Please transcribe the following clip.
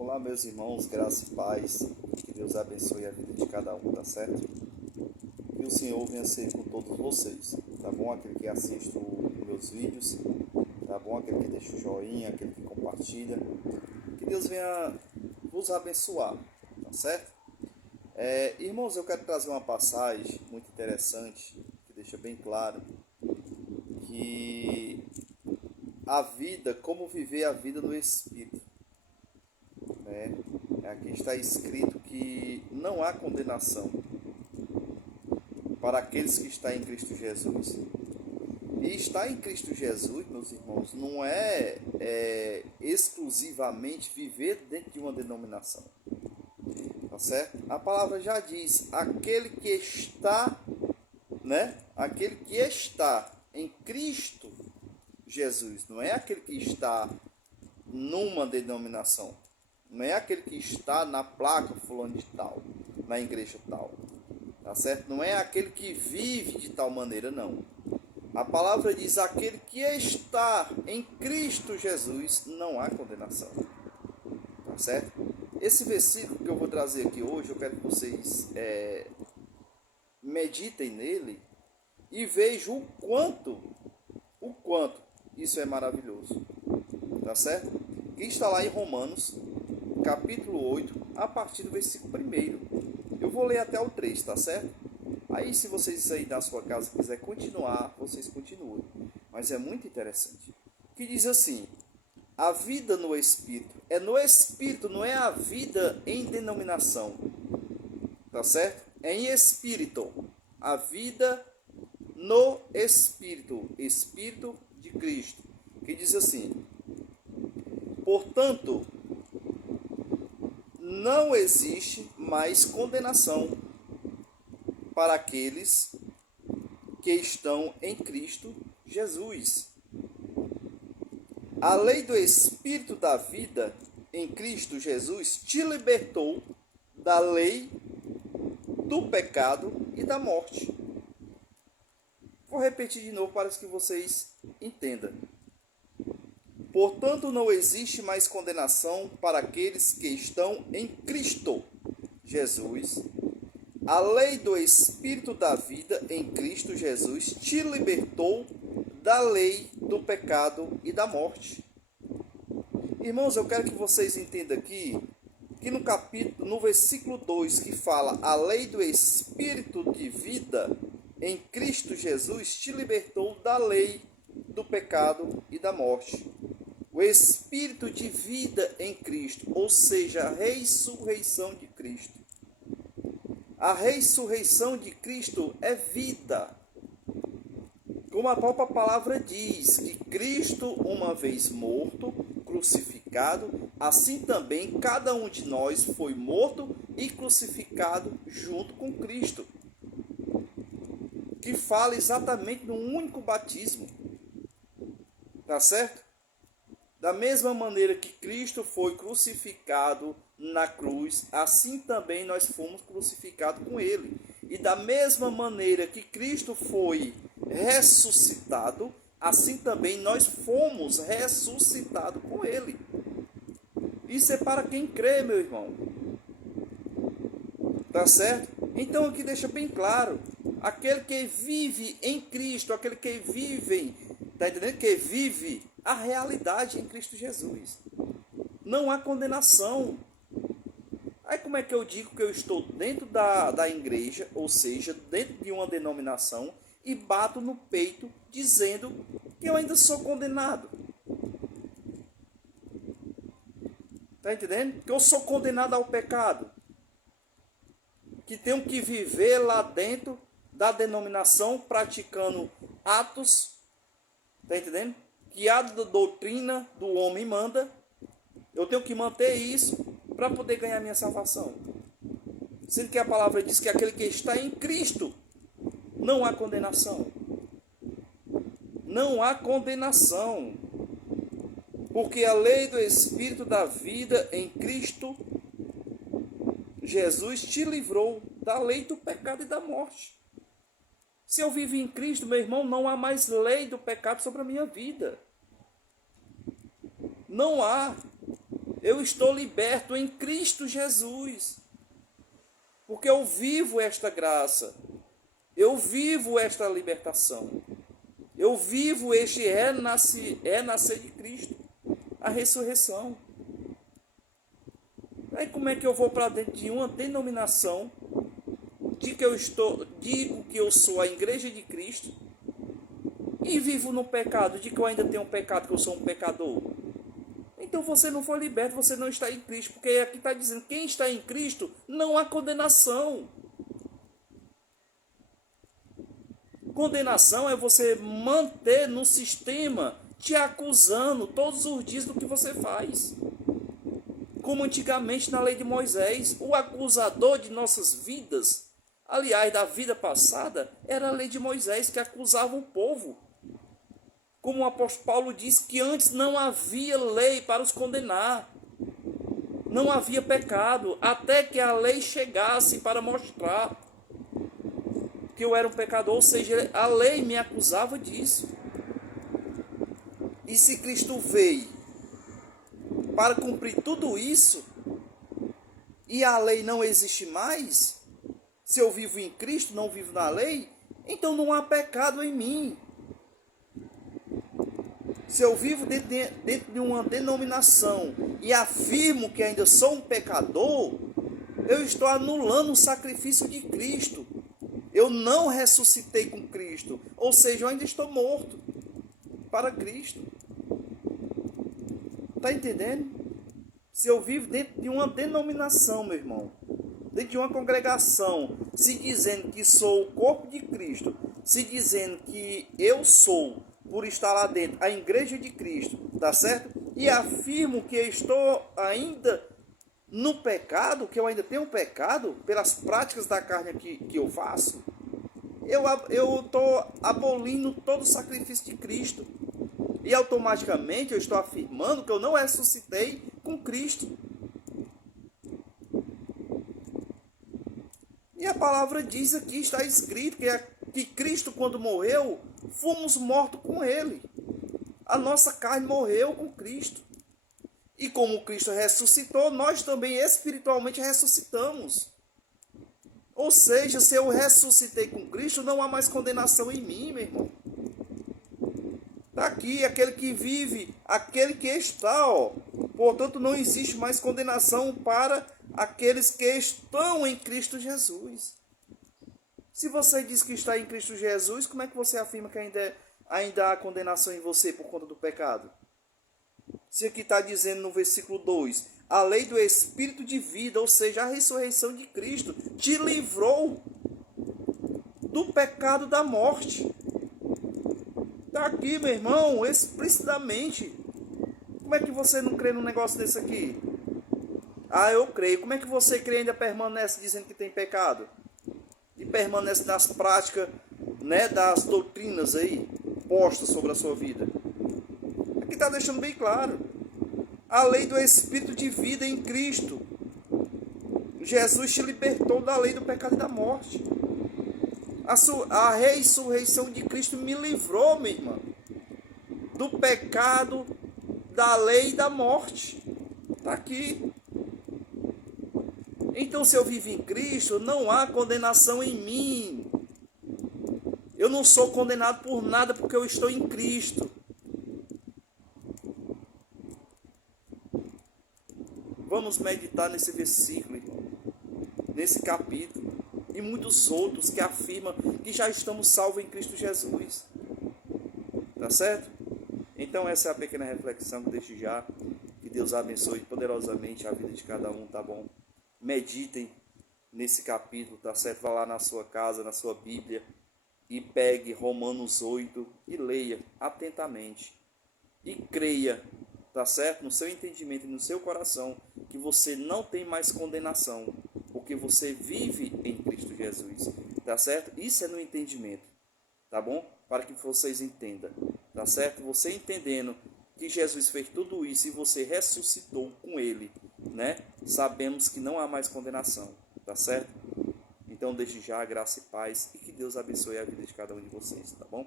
Olá, meus irmãos, graça e paz, que Deus abençoe a vida de cada um, tá certo? Que o Senhor venha ser com todos vocês, tá bom? Aquele que assiste os meus vídeos, tá bom? Aquele que deixa o joinha, aquele que compartilha, que Deus venha vos abençoar, tá certo? Irmãos, eu quero trazer uma passagem muito interessante, que deixa bem claro que a vida, como viver a vida no Espírito, né? Aqui está escrito que não há condenação para aqueles que estão em Cristo Jesus. E estar em Cristo Jesus, meus irmãos, não é exclusivamente viver dentro de uma denominação, tá certo? A palavra já diz, aquele que está, né? Aquele que está em Cristo Jesus, não é aquele que está numa denominação. Não é aquele que está na placa fulano de tal, na igreja tal, tá certo? Não é aquele que vive de tal maneira, não. A palavra diz, aquele que está em Cristo Jesus, não há condenação, tá certo? Esse versículo que eu vou trazer aqui hoje, eu quero que vocês meditem nele e vejam o quanto isso é maravilhoso, tá certo? Que está lá em Romanos, capítulo 8, a partir do versículo 1. Eu vou ler até o 3, tá certo? Aí, se vocês aí na sua casa quiser continuar, vocês continuem. Mas é muito interessante. Que diz assim, a vida no Espírito. É no Espírito, não é a vida em denominação. Tá certo? É em Espírito. A vida no Espírito. Espírito de Cristo. Que diz assim, portanto, não existe mais condenação para aqueles que estão em Cristo Jesus. A lei do Espírito da vida em Cristo Jesus te libertou da lei do pecado e da morte. Vou repetir de novo para que vocês entendam. Portanto, não existe mais condenação para aqueles que estão em Cristo Jesus. A lei do Espírito da vida em Cristo Jesus te libertou da lei do pecado e da morte. Irmãos, eu quero que vocês entendam aqui que no versículo 2 que fala a lei do Espírito de vida em Cristo Jesus te libertou da lei do pecado e da morte. O Espírito de vida em Cristo, ou seja, a ressurreição de Cristo. A ressurreição de Cristo é vida. Como a própria palavra diz, que Cristo, uma vez morto, crucificado, assim também cada um de nós foi morto e crucificado junto com Cristo. Que fala exatamente no único batismo. Tá certo? Da mesma maneira que Cristo foi crucificado na cruz, assim também nós fomos crucificados com Ele. E da mesma maneira que Cristo foi ressuscitado, assim também nós fomos ressuscitados com Ele. Isso é para quem crê, meu irmão. Tá certo? Então aqui deixa bem claro, aquele que vive em Cristo, aquele que vive, tá entendendo? Que vive a realidade em Cristo Jesus. Não há condenação. Aí como é que eu digo que eu estou dentro da igreja, ou seja, dentro de uma denominação, e bato no peito dizendo que eu ainda sou condenado? Tá entendendo? Que eu sou condenado ao pecado. Que tenho que viver lá dentro da denominação praticando atos, tá entendendo? Que a doutrina do homem manda, eu tenho que manter isso para poder ganhar minha salvação. Sendo que a palavra diz que aquele que está em Cristo, não há condenação. Não há condenação. Porque a lei do Espírito da vida em Cristo Jesus te livrou da lei do pecado e da morte. Se eu vivo em Cristo, meu irmão, não há mais lei do pecado sobre a minha vida. Não há. Eu estou liberto em Cristo Jesus. Porque eu vivo esta graça. Eu vivo esta libertação. Eu vivo este renascer de Cristo. A ressurreição. Aí como é que eu vou para dentro de uma denominação digo que eu sou a igreja de Cristo e vivo no pecado, de que eu ainda tenho um pecado, que eu sou um pecador? Então você não foi liberto, você não está em Cristo, porque aqui está dizendo, quem está em Cristo não há condenação. Condenação é você manter no sistema te acusando todos os dias do que você faz. Como antigamente na lei de Moisés, o acusador de nossas vidas, aliás, da vida passada, era a lei de Moisés que acusava o povo. Como o apóstolo Paulo diz que antes não havia lei para os condenar. Não havia pecado, até que a lei chegasse para mostrar que eu era um pecador, ou seja, a lei me acusava disso. E se Cristo veio para cumprir tudo isso, e a lei não existe mais, se eu vivo em Cristo, não vivo na lei, então não há pecado em mim. Se eu vivo dentro de uma denominação e afirmo que ainda sou um pecador, eu estou anulando o sacrifício de Cristo. Eu não ressuscitei com Cristo, ou seja, eu ainda estou morto para Cristo. Está entendendo? Se eu vivo dentro de uma denominação, meu irmão, dentro de uma congregação, se dizendo que sou o corpo de Cristo, se dizendo que eu sou, por estar lá dentro, a igreja de Cristo, tá certo? E afirmo que estou ainda no pecado, que eu ainda tenho pecado, pelas práticas da carne que eu faço, eu estou abolindo todo o sacrifício de Cristo. E automaticamente eu estou afirmando que eu não ressuscitei com Cristo. E a palavra diz aqui, está escrito, que Cristo, quando morreu, fomos mortos com Ele. A nossa carne morreu com Cristo. E como Cristo ressuscitou, nós também espiritualmente ressuscitamos. Ou seja, se eu ressuscitei com Cristo, não há mais condenação em mim, meu irmão. Está aqui, aquele que vive, aquele que está, ó. Portanto, não existe mais condenação para aqueles que estão em Cristo Jesus. Se você diz que está em Cristo Jesus, como é que você afirma que ainda há condenação em você por conta do pecado? Se aqui está dizendo no versículo 2, a lei do Espírito de vida, ou seja, a ressurreição de Cristo, te livrou do pecado da morte. Está aqui, meu irmão, explicitamente. Como é que você não crê num negócio desse aqui? Ah, eu creio. Como é que você crê e ainda permanece dizendo que tem pecado? E permanece nas práticas, né, das doutrinas aí, postas sobre a sua vida? Aqui está deixando bem claro. A lei do Espírito de vida em Cristo. Jesus te libertou da lei do pecado e da morte. A ressurreição de Cristo me livrou, minha irmã, do pecado, da lei e da morte. Está aqui. Então, se eu vivo em Cristo, não há condenação em mim. Eu não sou condenado por nada porque eu estou em Cristo. Vamos meditar nesse versículo, nesse capítulo, e muitos outros que afirmam que já estamos salvos em Cristo Jesus. Tá certo? Então essa é a pequena reflexão que eu deixo já. Que Deus abençoe poderosamente a vida de cada um, tá bom? Meditem nesse capítulo, tá certo? Vá lá na sua casa, na sua Bíblia, e pegue Romanos 8 e leia atentamente. E creia, tá certo? No seu entendimento e no seu coração, que você não tem mais condenação, porque você vive em Cristo Jesus, tá certo? Isso é no entendimento, tá bom? Para que vocês entendam, tá certo? Você entendendo que Jesus fez tudo isso e você ressuscitou com Ele, né? Sabemos que não há mais condenação, tá certo? Então, desde já, graça e paz, e que Deus abençoe a vida de cada um de vocês, tá bom?